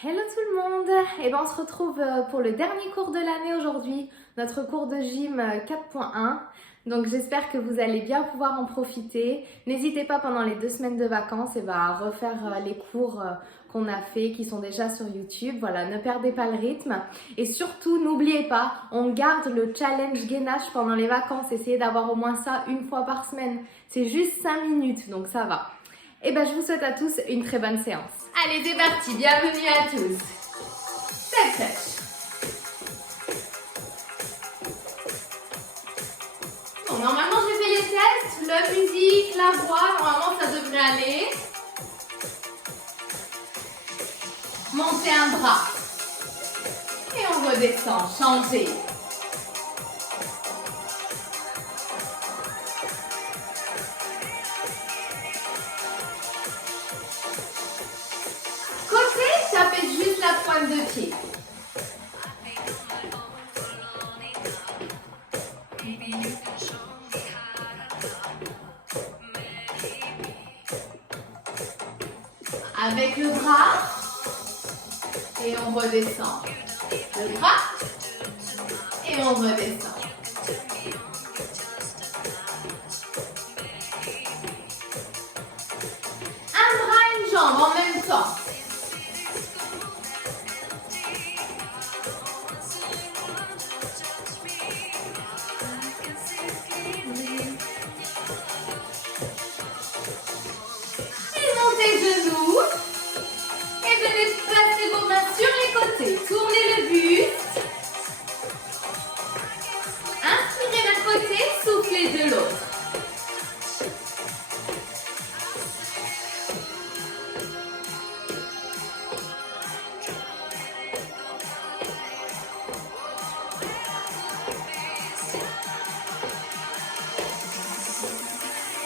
Hello tout le monde! On se retrouve pour le dernier cours de l'année aujourd'hui, notre cours de gym 4.1. Donc j'espère que vous allez bien pouvoir en profiter. N'hésitez pas pendant les 2 semaines de vacances à refaire les cours qu'on a fait, qui sont déjà sur YouTube. Voilà, ne perdez pas le rythme. Et surtout, n'oubliez pas, on garde le challenge gainage pendant les vacances. Essayez d'avoir au moins ça une fois par semaine. C'est juste 5 minutes, donc ça va. Je vous souhaite à tous une très bonne séance. Allez, c'est parti, bienvenue à tous. Step touch. Bon, normalement, j'ai fait les tests, la musique, la voix, normalement, ça devrait aller. Montez un bras. Et on redescend, changez. Tapez juste la pointe de pied. Avec le bras et on redescend. Le bras et on redescend. Un bras, une jambe en même temps. Les genoux et venez placer vos mains sur les côtés. Tournez le buste. Inspirez d'un côté, soufflez de l'autre.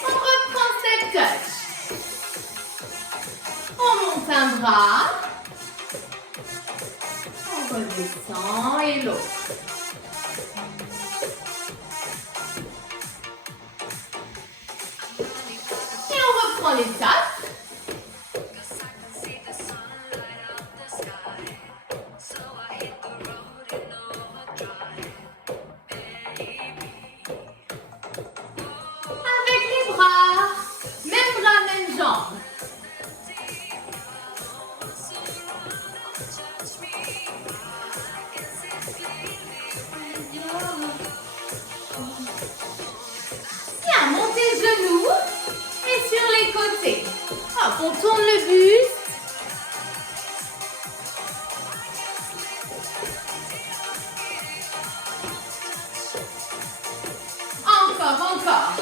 On reprend cette touch. On monte un bras, on redescend et l'autre. Et on reprend les tapes. Avec les bras, même jambe. Bien, montez les genoux et sur les côtés. Hop, on tourne le buste. Encore.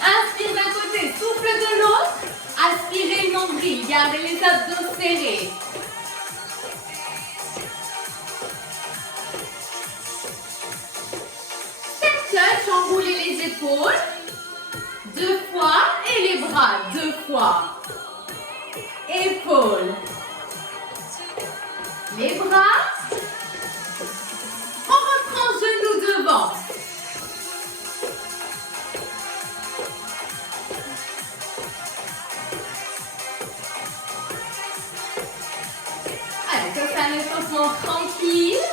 Inspire d'un côté, souffle de l'autre. Aspirez le nombril, gardez les abdos serrés. Touch, enroulez les épaules 2 fois et les bras 2 fois. Épaules. Les bras. On reprend genoux devant. Allez, ça c'est un échauffement tranquille.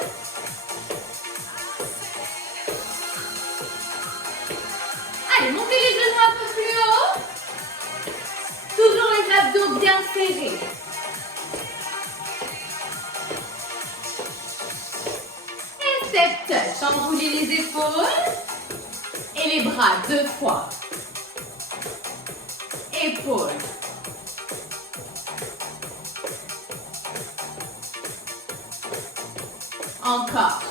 Allez, montez les genoux un peu plus haut. Toujours les abdos bien serrés. Et step touch. Enroulez les épaules. Et les bras 2 fois. Épaules. Encore.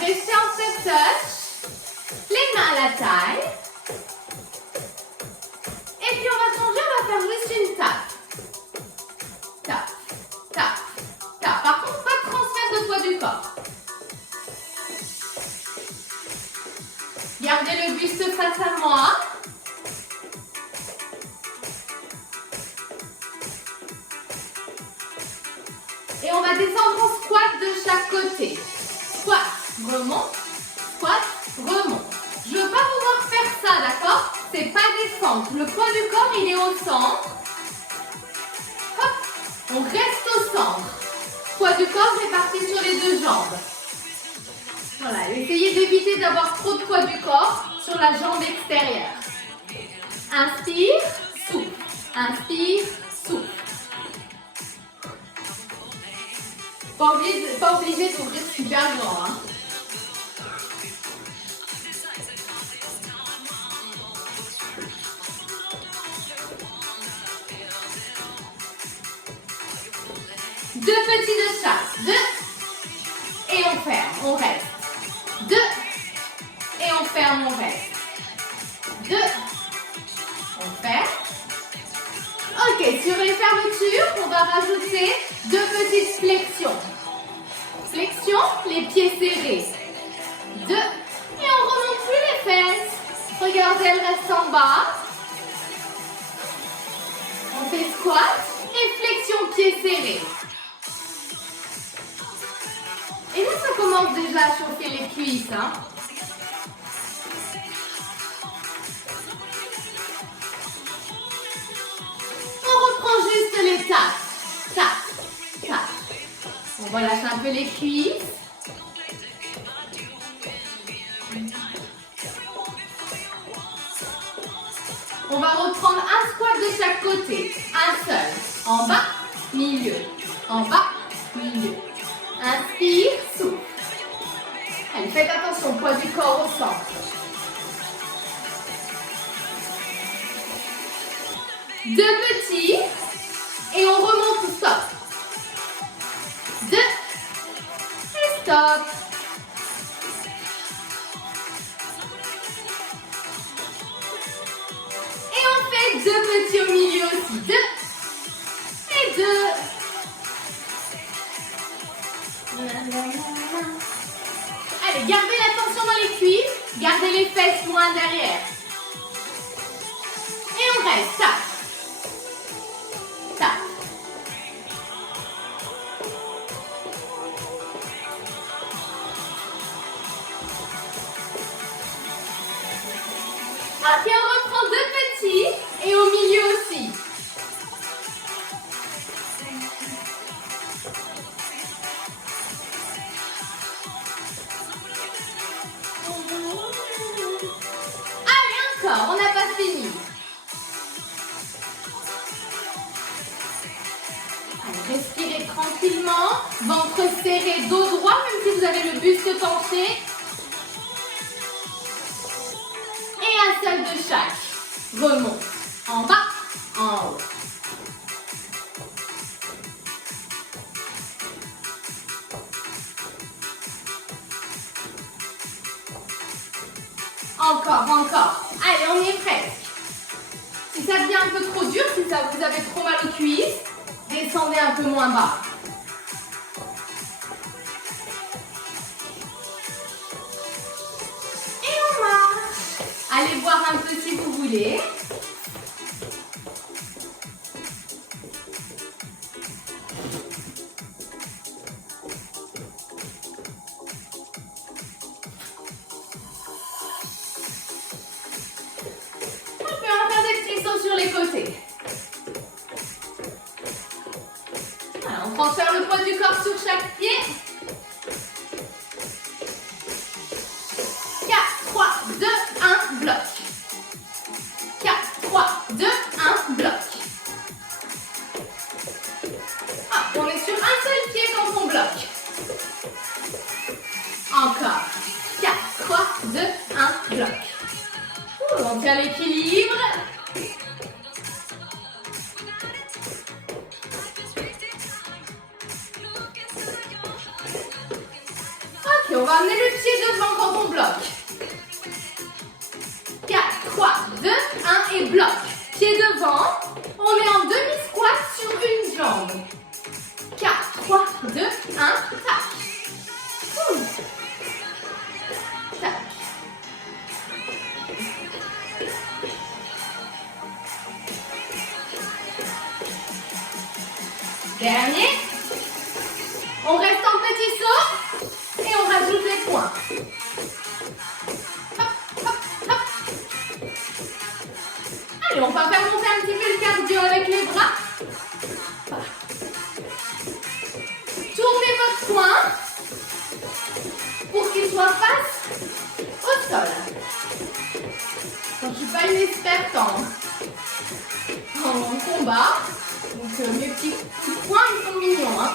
Restez en step touch, les mains à la taille. Et puis on va changer, on va faire juste une tape. Tape. Par contre, pas de transfert de poids du corps. Gardez le buste face à moi. Et on va descendre en squat de chaque côté. Squat, remonte, squat, remonte. Je ne veux pas vous voir faire ça, d'accord? C'est pas descendre. Le poids du corps, il est au centre. Hop, on reste au centre. Poids du corps réparti sur les deux jambes. Voilà, essayez d'éviter d'avoir trop de poids du corps sur la jambe extérieure. Inspire, souffle. Inspire, souffle. Pas obligé d'ouvrir super grand. Hein. Deux petits de chaque. Deux. Et on ferme, on reste. Deux. Et on ferme, on reste. Deux. On ferme. Ok, sur les fermetures, on va rajouter deux petites flexions. Flexion, les pieds serrés. Deux. Et on remonte plus les fesses. Regardez, elles restent en bas. On fait squat et flexion pieds serrés. Et là, ça commence déjà à chauffer les cuisses. Hein. On reprend juste les tacs. Tac, tac. On relâche un peu les cuisses. On va reprendre un squat de chaque côté. Un seul. En bas, milieu. En bas, milieu. Inspire, souffle. Allez, faites attention, poids du corps au centre. Deux petits. Et on remonte au stop. Deux. Et stop. Et on fait deux petits au milieu aussi. Deux. Et deux. Allez, gardez la tension dans les cuisses. Gardez les fesses loin derrière. Et on reste. Tac. Tac. Après, on reprend deux petits et au milieu aussi. Allez, encore, on n'a pas fini. Allez, respirez tranquillement, ventre serré, dos droit, même si vous avez le buste penché. Et un seul de chaque. Remonte. En bas, en haut. Encore, encore. Allez, on y est presque. Si ça devient un peu trop dur, si ça, vous avez trop mal aux cuisses, descendez un peu moins bas. Et on marche. Allez boire un peu si vous voulez. Sur les côtés. Alors, on transfère le poids du corps sur chaque pied. 4, 3, 2, 1, bloc. 4, 3, 2, 1, bloc. Ah, on est sur un seul pied quand on bloque. Encore. 4, 3, 2, 1, bloc. On tient l'équilibre. Ok, on va amener le pied devant quand on bloque. 4, 3, 2, 1 et bloc. Pied devant. On est en demi-squat sur une jambe. 4, 3, 2, 1, tac. Tac. Dernier. On reste en petit saut et on rajoute les points. Hop, hop, hop. Allez, on va faire monter un petit peu le cardio avec les bras. Tournez votre poing pour qu'il soit face au sol. Je ne suis pas une experte en combat, donc mes petits coups de poing ils sont mignons. Hein.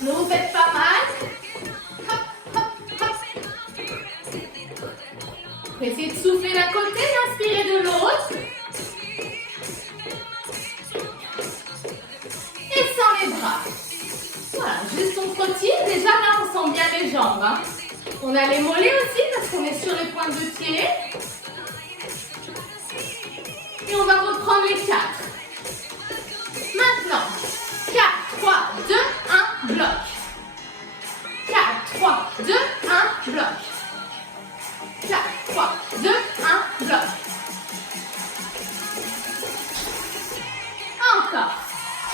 Ne vous faites pas mal. Hop, hop, hop. Essayez de souffler d'un côté, d'inspirer de l'autre. Et sans les bras. Voilà, juste on trottine. Déjà là, on sent bien les jambes. Hein. On a les mollets aussi parce qu'on est sur les pointes de pied. Et on va reprendre les 4. Maintenant, 4, 3, 2, 1, bloc. 4, 3, 2, 1, bloc. 4, 3, 2, 1, bloc. Encore.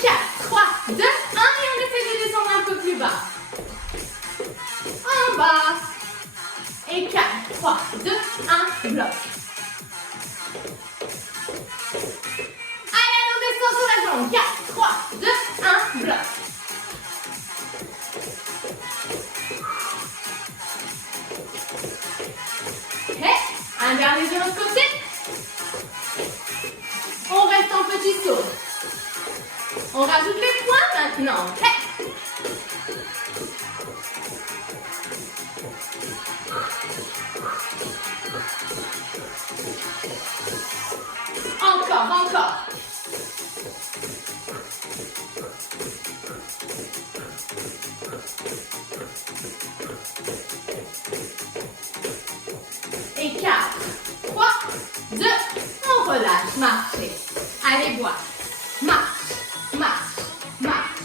4, 3, 2, 1 et on essaie de descendre un peu plus bas. En bas. Et 4, 3, 2, 1, bloc. Allez, on descend sur la jambe. 4, 3, 2, 1, bloc. Ok, un dernier de l'autre côté. On reste en petit saut. On rajoute les points maintenant. Ok. Encore. Et 4, 3, 2, on relâche, marchez. Allez voir. Marche, marche, marche.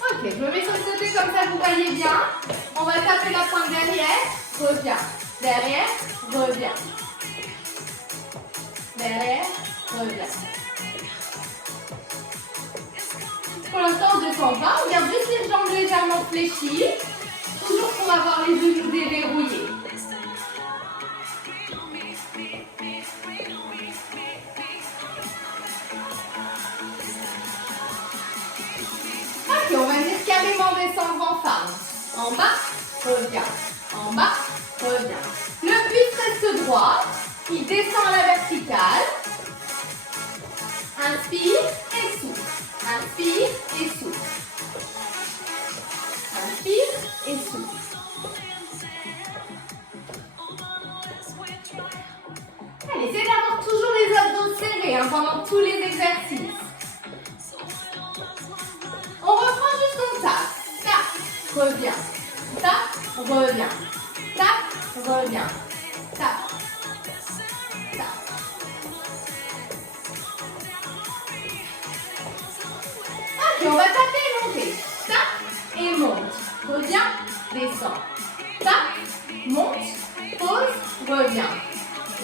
Ok, je me mets sur le côté comme ça, vous voyez bien. On va taper la pointe derrière, reviens. Derrière, reviens. Derrière, reviens. Pour l'instant, on ne descend pas. On garde juste les jambes légèrement fléchies. Toujours pour avoir les genoux déverrouillés. Ok, on va venir carrément descendre en femme. En bas, reviens. En bas, reviens. Le buste reste droit. Il descend à la verticale. Inspire et souffle. Inspire et souffle. Inspire et souffle. Allez, essayez d'avoir toujours les abdos serrés pendant tous les exercices. On reprend juste comme ça. Tape, reviens. Tape, reviens. Tape, reviens. Tape. Tape. Ok, on va taper et monter. Tape et monte. Reviens, descends. Tape, monte, pause, reviens.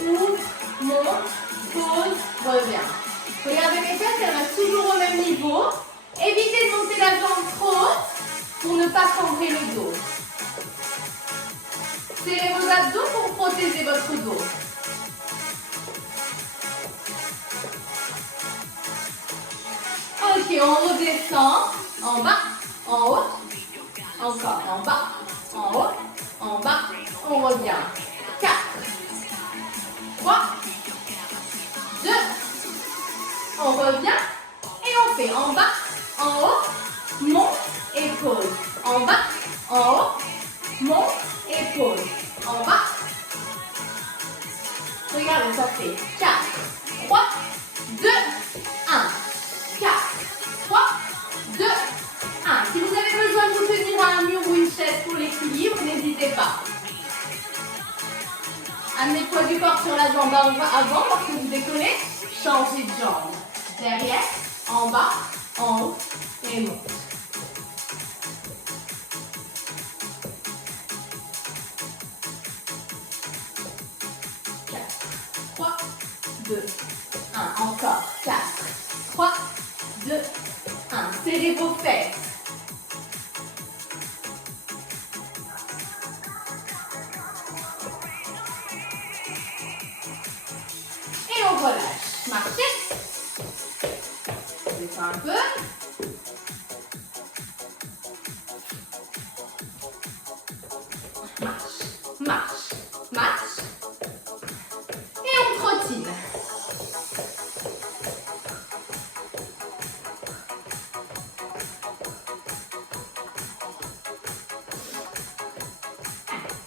Ouvre, monte, pause, reviens. Regardez mes fesses, elles restent toujours au même niveau. Évitez de monter la jambe trop haute pour ne pas cambrer le dos. Serrez vos abdos pour protéger votre dos. Ok, on redescend. En bas, en haut. Encore, en bas, en haut, en bas. On revient. 4, 3, 2. On revient et on fait en bas, en haut, monte et pause. En bas, en haut, monte et pause. En bas. Regardez, ça fait 4, 3, 2, 1. 4, 3, 2, 1. Si vous avez besoin de vous tenir à un mur ou une chaise pour l'équilibre, n'hésitez pas. Amenez le poids du corps sur la jambe avant parce que vous décollez. Changez de jambe. Derrière, en bas, en haut et monte. 4, 3, 2, 1. Encore. 4, 3, 2, 1. Serrez vos fesses. Et on relâche. Marchez. Descends un peu. Marche, marche, marche. Et on trottine.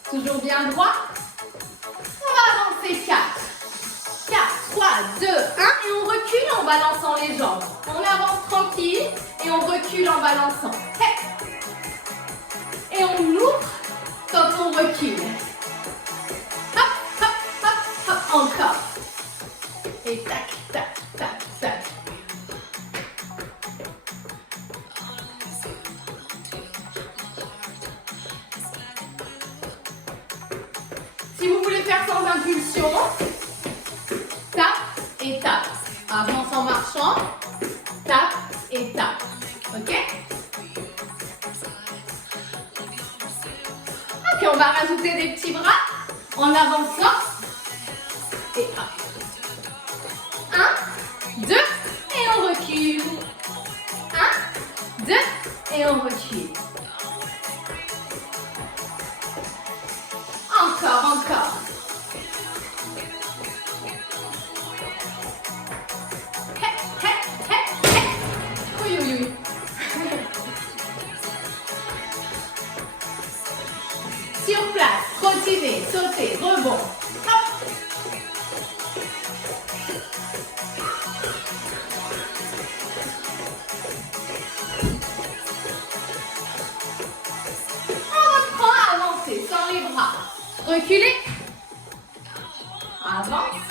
Toujours bien droit. On va avancer 4. 4, 3, 2, 1. Et on recule en balançant les jambes. On avance tranquille et on recule en balançant. Et on ouvre quand on recule. Hop, hop, hop, hop. Encore. Et tac, tac, tac, tac. Si vous voulez faire sans impulsion, tape et tape. Avance en marchant, tape et tape. Ok? Ok, on va rajouter des petits bras en avançant. Et hop. 1, 2, et on recule. 1, 2, et on recule. Encore, encore. Hé, hé, hé, hé. Oui, oui, oui. Sur place, trottiner, sauter, rebond. Hop. On reprend à avancer sans les bras. Reculez. Avance.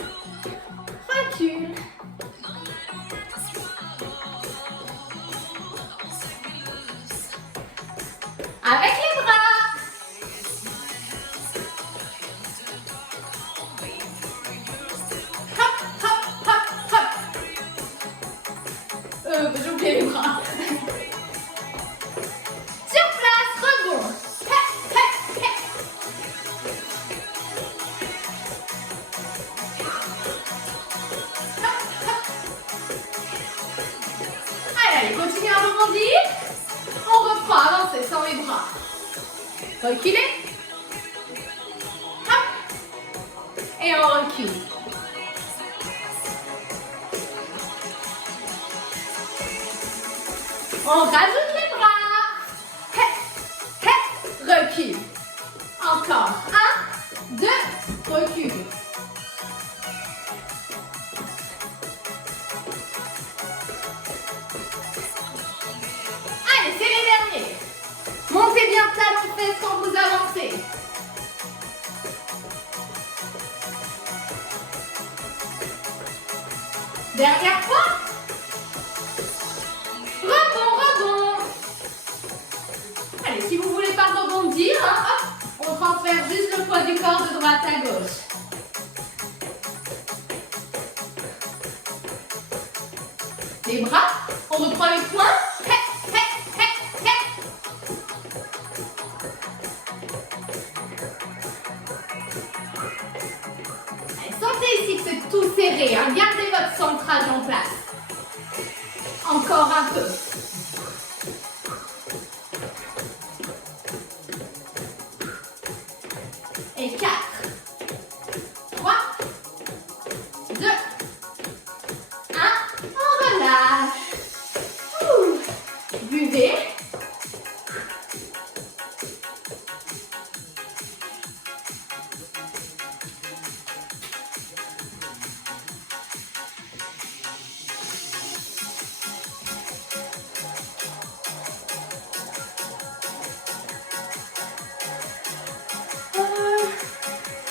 Recule. Avec les bras. Hop, hop, hop, hop. J'ai oublié les bras. Sur place, rebond. Hé, hé, hé. Hop, hop. Allez, continuez à rebondir. On reprend, avancez sans les bras. Reculez. Hop. Et on recule. On rajoute les bras. Hé, hé, recule. Encore. 1, 2, recule. Allez, c'est les derniers. Montez bien talon fesses quand vous avancez. Dernière fois. Rebond. Allez, si vous voulez pas rebondir, hein, hop, on transfère juste le poids du corps de droite à gauche. Les bras, on reprend les poings. Hé, hé, hé, hé. Allez, sentez ici que c'est tout serré, hein. Gardez votre centrage en place. Encore un peu. Et 4, 3, 2, 1. On relâche. Buvez.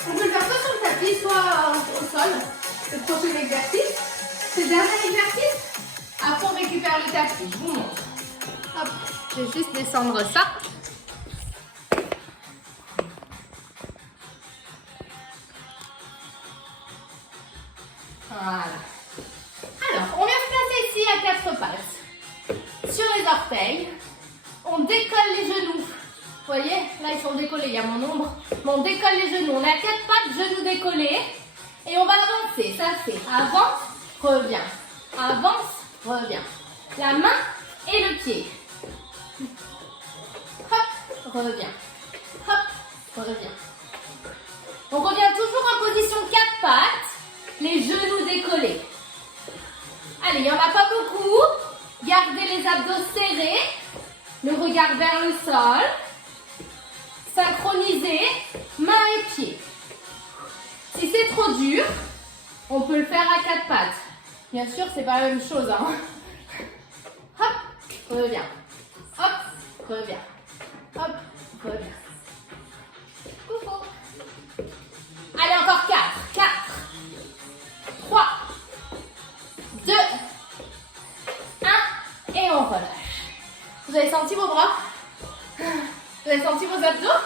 On peut le faire soit sur le tapis, soit au sol. Le prochain exercice. C'est le dernier exercice. Après, on récupère le tapis. Je vous montre. Hop, je vais juste descendre ça. Voilà. orteils. On décolle les genoux. Vous voyez, là ils sont décollés, il y a mon ombre. Mais on décolle les genoux. On est à 4 pattes, genoux décollés. Et on va avancer. Ça fait avance, revient. Avance, revient. La main et le pied. Hop, revient. Hop, revient. On revient toujours en position 4 pattes. Les genoux décollés. Allez, il n'y en a pas beaucoup. Gardez les abdos serrés. Le regard vers le sol. Synchronisez mains et pieds. Si c'est trop dur, on peut le faire à 4 pattes. Bien sûr, c'est pas la même chose. Hein. Hop, reviens. Hop, reviens. Hop, reviens. Coucou. Allez, encore 4. 4. 3. 2. 1. Et on relâche. Vous avez senti vos bras? Vous avez senti vos abdos?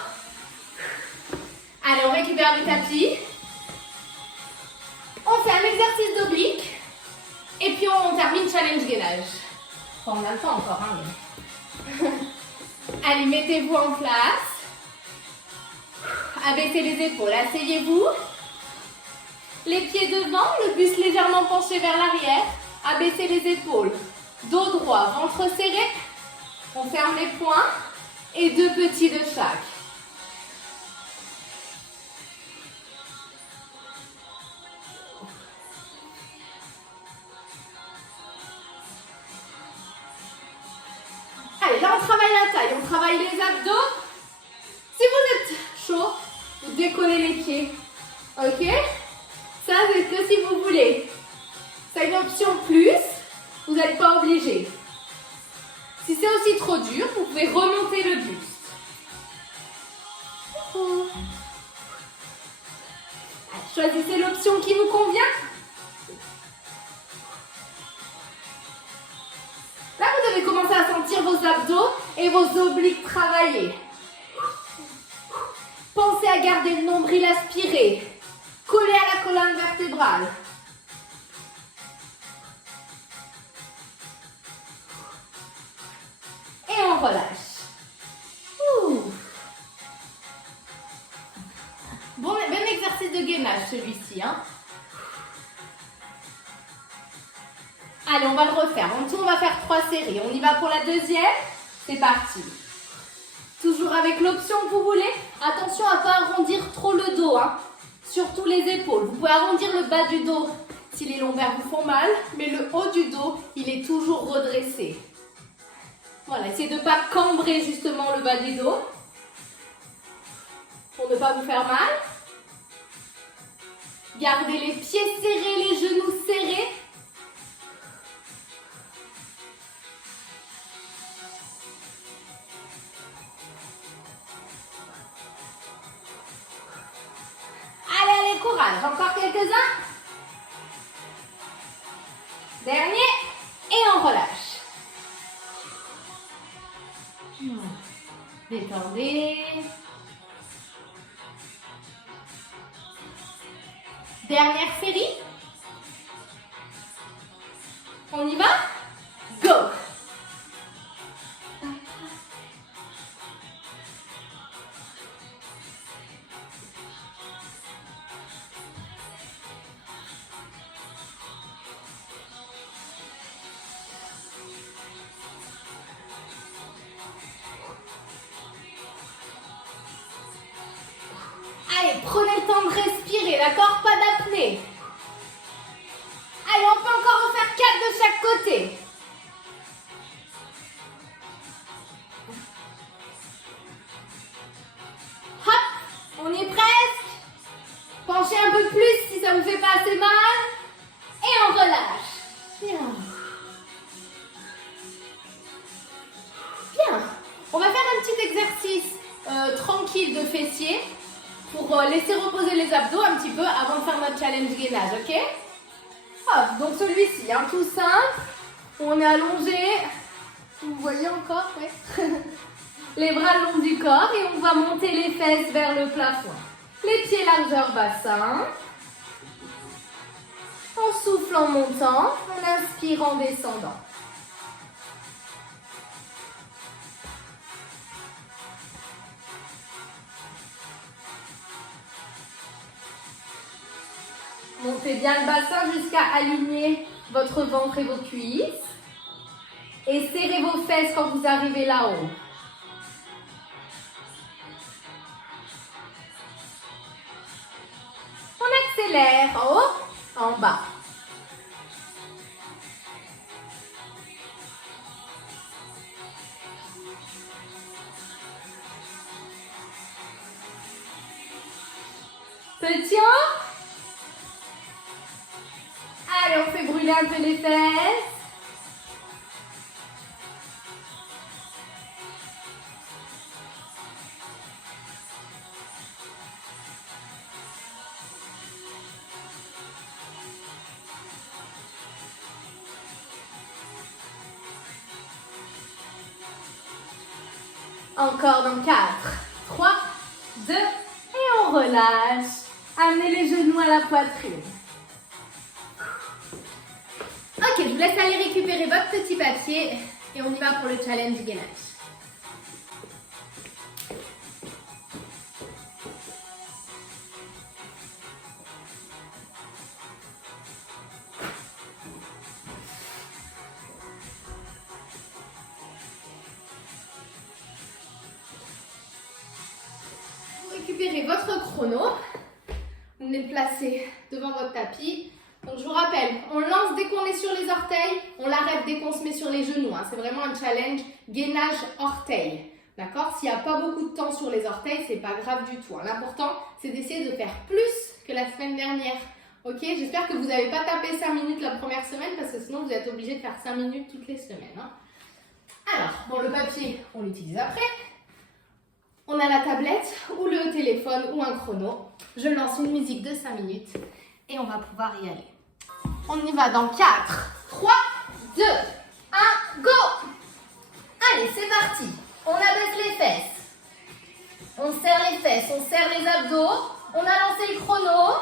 Allez, on récupère le tapis. On fait un exercice d'oblique. Et puis on termine challenge gainage. Enfin, on a le temps encore, hein, mais... Allez, mettez-vous en place. Abaissez les épaules, asseyez-vous. Les pieds devant, le buste légèrement penché vers l'arrière. Abaissez les épaules. Dos droit, ventre serré. On ferme les poings. Et 2 petits de chaque. Allez, là on travaille la taille, on travaille les abdos. Si vous êtes chaud, vous décollez les pieds. Ok? Ça, c'est que si vous voulez. C'est une option plus, vous n'êtes pas obligé. Si c'est aussi trop dur, vous pouvez remonter le buste. Choisissez l'option qui vous convient. Là, vous devez commencer à sentir vos abdos et vos obliques travailler. Pensez à garder le nombril aspiré, collé à la colonne vertébrale. Et on relâche. Bon exercice de gainage celui-ci. Hein. Allez, on va le refaire. En tout, on va faire 3 séries. On y va pour la deuxième. C'est parti. Toujours avec l'option que vous voulez. Attention à ne pas arrondir trop le dos. Hein. Surtout les épaules. Vous pouvez arrondir le bas du dos si les lombaires vous font mal. Mais le haut du dos, il est toujours redressé. Voilà, essayez de ne pas cambrer justement le bas du dos. Pour ne pas vous faire mal. Gardez les pieds serrés, les genoux serrés. Allez, courage. Encore quelques-uns. Dernier. Et on relâche. Détendez. Dernière série. On y va? Go! Allez, prenez le temps de respirer, d'accord? Pas d'apnée. Allez, on peut encore en faire 4 de chaque côté. Hop, on y est presque. Penchez un peu plus si ça ne vous fait pas assez mal. Et on relâche. Bien. Bien. On va faire un petit exercice tranquille de fessiers pour laisser reposer les abdos un petit peu avant de faire notre challenge gainage, ok? Hop, donc celui-ci, hein, tout simple. On est allongé. Vous voyez encore, ouais. Les bras le long du corps et on va monter les fesses vers le plafond. Les pieds largeur bassin. On souffle en montant, on inspire en descendant. Gonflez bien le bassin jusqu'à aligner votre ventre et vos cuisses. Et serrez vos fesses quand vous arrivez là-haut. On accélère en haut, en bas. Petit haut. Allez, on fait brûler un peu les fesses. Encore dans 4, 3, 2 et on relâche. Amenez les genoux à la poitrine. Ok, je vous laisse aller récupérer votre petit papier et on y va pour le challenge gainage. Récupérez votre chrono, vous venez le placer devant votre tapis. Donc je vous rappelle, on lance dès qu'on est sur les orteils, on l'arrête dès qu'on se met sur les genoux. Hein. C'est vraiment un challenge gainage orteil. D'accord? S'il n'y a pas beaucoup de temps sur les orteils, c'est pas grave du tout. Hein. L'important, c'est d'essayer de faire plus que la semaine dernière. Ok? J'espère que vous n'avez pas tapé 5 minutes la première semaine parce que sinon vous êtes obligé de faire 5 minutes toutes les semaines. Hein. Alors, bon, le papier, on l'utilise après. On a la tablette ou le téléphone ou un chrono. Je lance une musique de 5 minutes et on va pouvoir y aller. On y va dans 4, 3, 2, 1, go! Allez, c'est parti. On abaisse les fesses. On serre les fesses, on serre les abdos. On a lancé le chrono.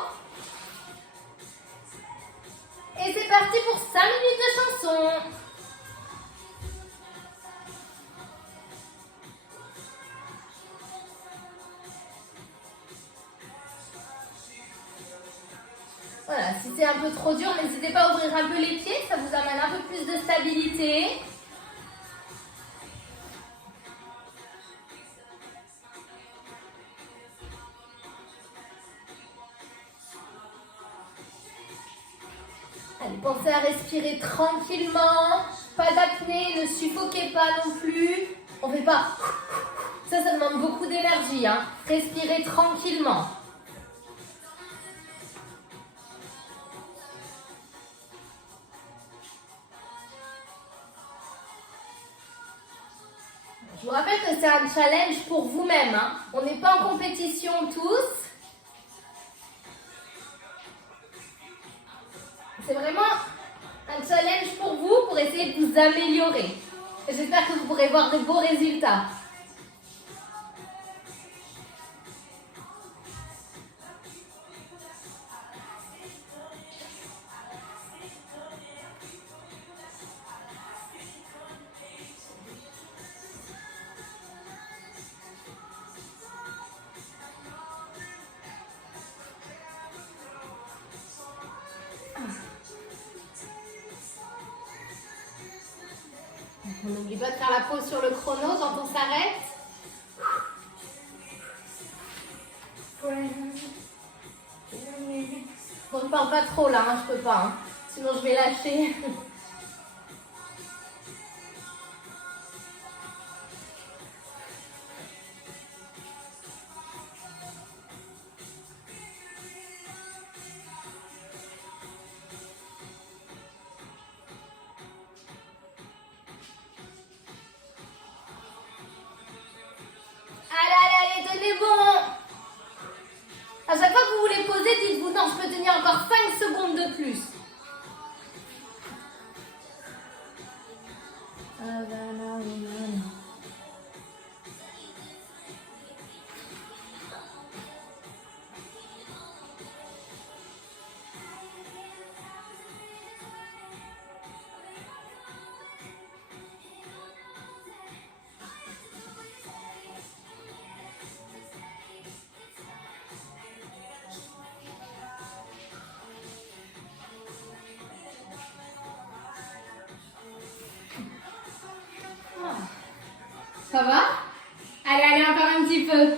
Et c'est parti pour 5 minutes de chanson. Voilà, si c'est un peu trop dur, n'hésitez pas à ouvrir un peu les pieds, ça vous amène un peu plus de stabilité. Allez, pensez à respirer tranquillement, pas d'apnée, ne suffoquez pas non plus. On ne fait pas... Ça demande beaucoup d'énergie, hein. Respirez tranquillement. Je vous rappelle que c'est un challenge pour vous-même. Hein. On n'est pas en compétition tous. C'est vraiment un challenge pour vous, pour essayer de vous améliorer. Et j'espère que vous pourrez voir de beaux résultats. On n'oublie pas de faire la pause sur le chrono quand on s'arrête. Bon, je parle pas trop là, hein, je peux pas. Hein. Sinon je vais lâcher. Allez, tenez bon. À chaque fois que vous voulez poser, dites-vous non, je peux tenir encore 5 secondes de plus. Ça va? Allez, allez, encore un petit peu.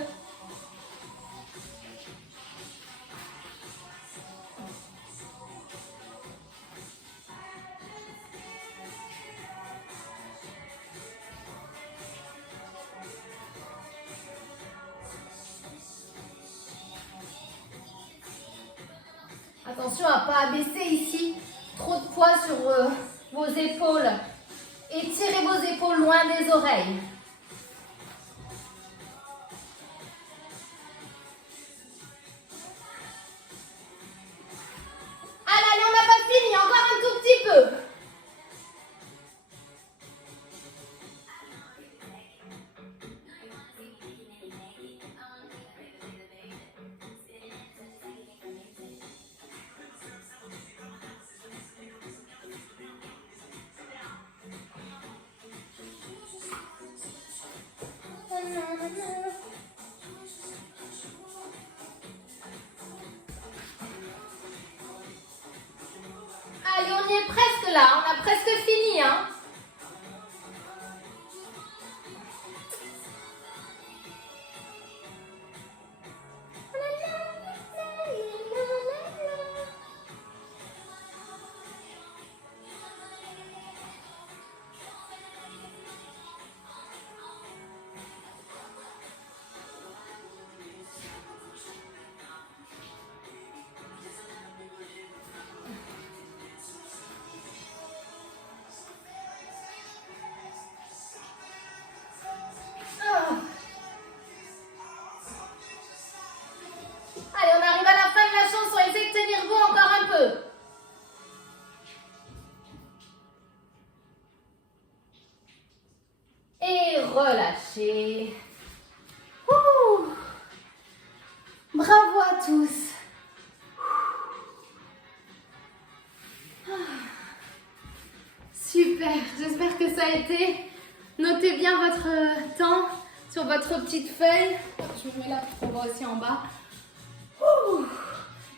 Attention à ne pas abaisser ici trop de poids sur vos épaules. Étirez vos épaules loin des oreilles. Allez, allez, on n'a pas fini, encore un tout petit peu. Allez, on y est presque là, on a presque fini, hein. Allez, on arrive à la fin de la chanson. Essayez de tenir vous encore un peu. Et relâchez. Ouh. Bravo à tous. Super, j'espère que ça a été. Notez bien votre temps sur votre petite feuille. Je me mets là pour qu'on voit aussi en bas. Ouh.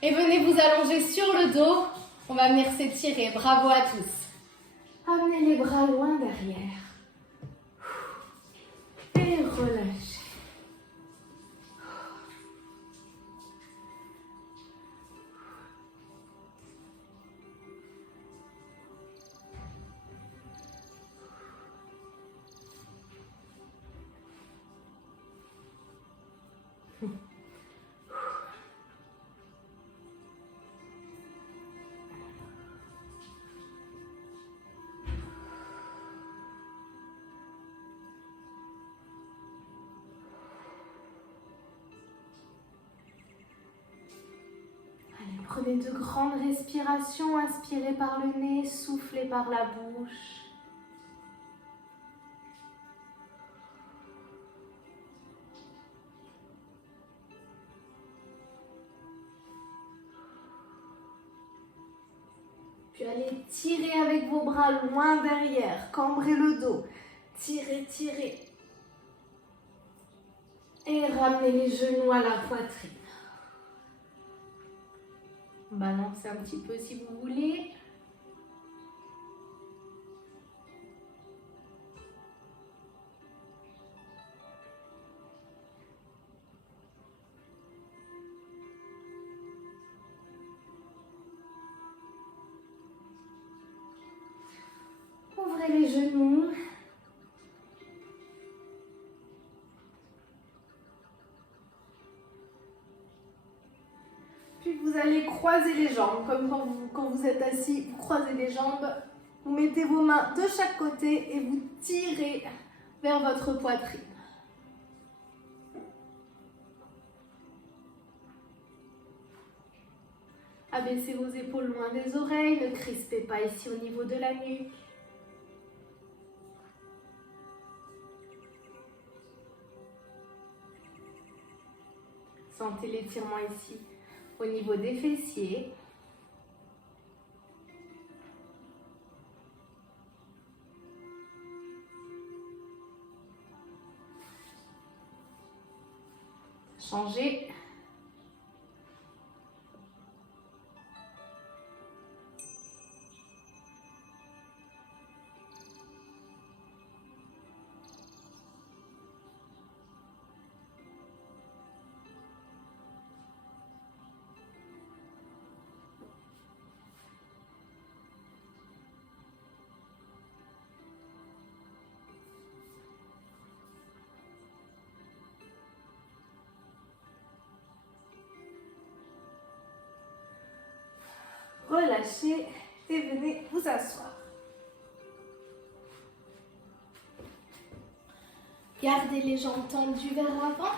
Et venez vous allonger sur le dos. On va venir s'étirer. Bravo à tous. Amenez les bras loin derrière. Et relâchez. Prenez de grandes respirations, inspirez par le nez, soufflez par la bouche. Puis allez tirer avec vos bras loin derrière, cambrez le dos, tirez, tirez. Et ramenez les genoux à la poitrine. Balancez un petit peu si vous voulez. Ouvrez les genoux. Puis vous allez croiser les jambes, comme quand vous êtes assis, vous croisez les jambes. Vous mettez vos mains de chaque côté et vous tirez vers votre poitrine. Abaissez vos épaules loin des oreilles, ne crispez pas ici au niveau de la nuque. Sentez l'étirement ici au niveau des fessiers. Changez. relâchez et venez vous asseoir. Gardez les jambes tendues vers l'avant,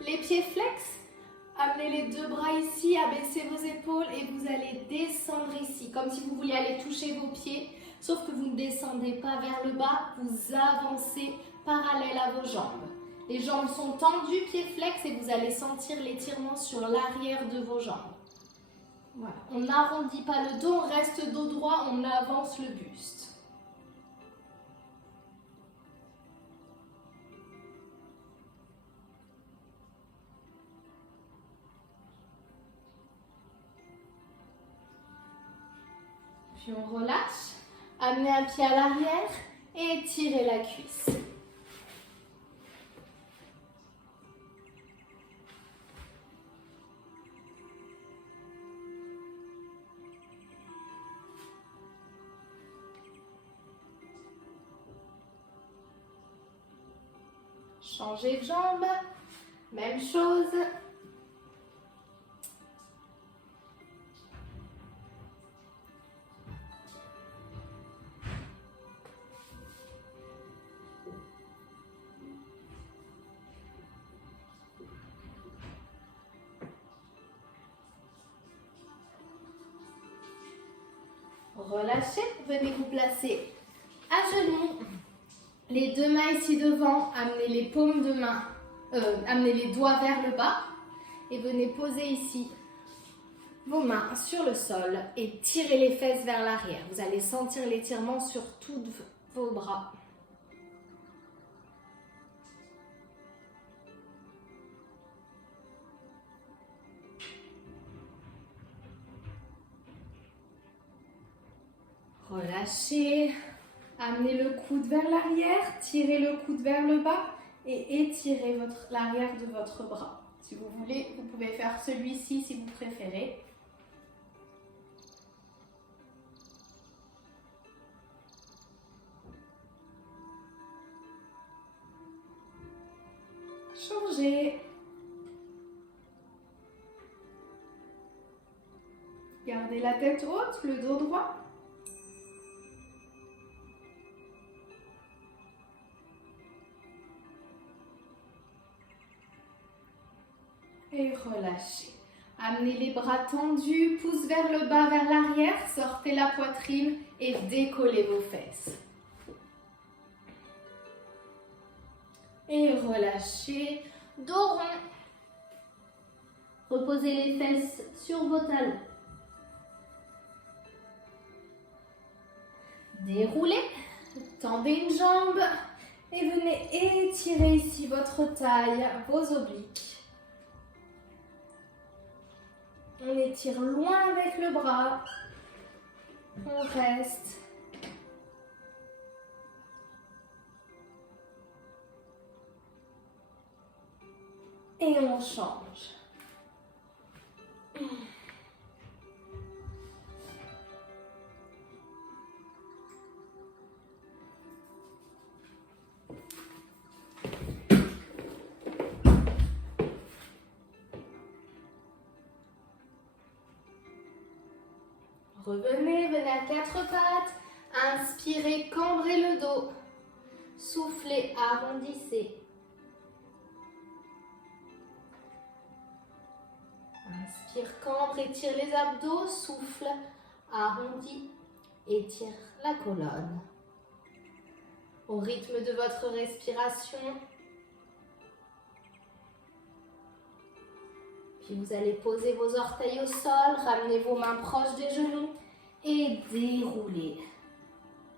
les pieds flex. Amenez les deux bras ici, abaissez vos épaules et vous allez descendre ici, comme si vous vouliez aller toucher vos pieds, sauf que vous ne descendez pas vers le bas, vous avancez parallèle à vos jambes. Les jambes sont tendues, pieds flex et vous allez sentir l'étirement sur l'arrière de vos jambes. Voilà. On n'arrondit pas le dos, on reste dos droit, on avance le buste. Puis on relâche, amenez un pied à l'arrière et étirez la cuisse. Changez de jambe, même chose. Relâchez, venez vous placer à genoux. Les deux mains ici devant, amenez les paumes de main, amenez les doigts vers le bas et venez poser ici vos mains sur le sol et tirez les fesses vers l'arrière. Vous allez sentir l'étirement sur tous vos bras. Relâchez, amenez le coude vers l'arrière, tirez le coude vers le bas et étirez l'arrière de votre bras. Si vous voulez, vous pouvez faire celui-ci si vous préférez. Changez. Gardez la tête haute, le dos droit. Et relâchez. Amenez les bras tendus, pouce vers le bas, vers l'arrière, sortez la poitrine et décollez vos fesses. Et relâchez, dos rond. Reposez les fesses sur vos talons. Déroulez, tendez une jambe et venez étirer ici votre taille, vos obliques. On étire loin avec le bras. On reste. Et on change. Revenez, venez à quatre pattes. Inspirez, cambrez le dos. Soufflez, arrondissez. Inspire, cambre, étire les abdos. Souffle, arrondis, étire la colonne. Au rythme de votre respiration. Puis vous allez poser vos orteils au sol, ramener vos mains proches des genoux et dérouler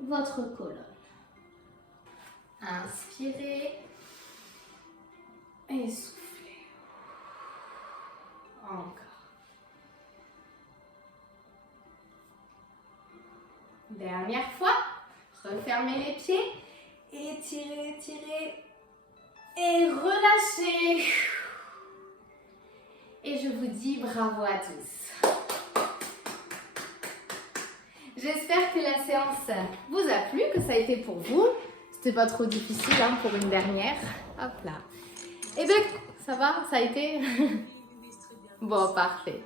votre colonne. Inspirez et soufflez. Encore. Dernière fois, refermez les pieds, étirez, étirez et relâchez. Et je vous dis bravo à tous. J'espère que la séance vous a plu, que ça a été pour vous. C'était pas trop difficile hein, pour une dernière. Hop là. Et bien, ça va, ça a été. Bon, parfait.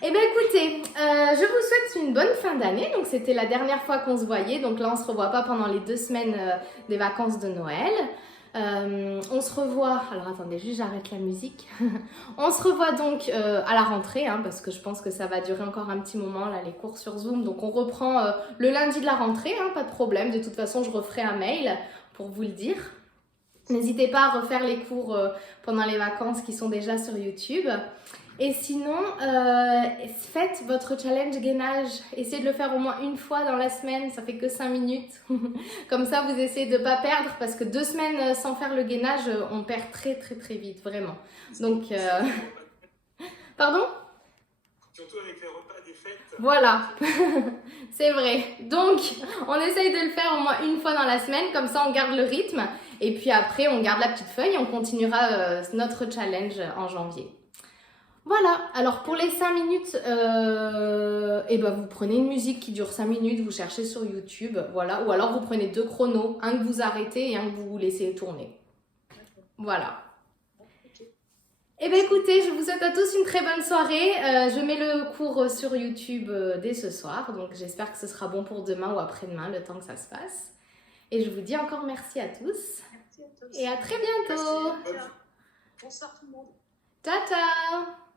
Eh bien écoutez, je vous souhaite une bonne fin d'année. Donc c'était la dernière fois qu'on se voyait. Donc là on ne se revoit pas pendant les 2 semaines des vacances de Noël. On se revoit, alors attendez juste j'arrête la musique. On se revoit donc à la rentrée hein, parce que je pense que ça va durer encore un petit moment là les cours sur Zoom. Donc on reprend le lundi de la rentrée, hein, pas de problème. De toute façon je referai un mail pour vous le dire. N'hésitez pas à refaire les cours pendant les vacances qui sont déjà sur YouTube. Et sinon, faites votre challenge gainage. Essayez de le faire au moins une fois dans la semaine, ça fait que 5 minutes. Comme ça, vous essayez de ne pas perdre parce que 2 semaines sans faire le gainage, on perd très vite, vraiment. Donc, pardon? Surtout avec les repas des fêtes. Voilà, c'est vrai. Donc, on essaye de le faire au moins une fois dans la semaine, comme ça on garde le rythme. Et puis après, on garde la petite feuille et on continuera notre challenge en janvier. Voilà, alors pour les 5 minutes, vous prenez une musique qui dure 5 minutes, vous cherchez sur YouTube, voilà. Ou alors vous prenez 2 chronos, un que vous arrêtez et un que vous laissez tourner. Voilà. Eh bien écoutez, je vous souhaite à tous une très bonne soirée. Je mets le cours sur YouTube dès ce soir, donc j'espère que ce sera bon pour demain ou après-demain, le temps que ça se passe. Et je vous dis encore merci à tous. Merci à tous. Et à très bientôt. Merci. Bonsoir tout le monde. Ciao, ciao.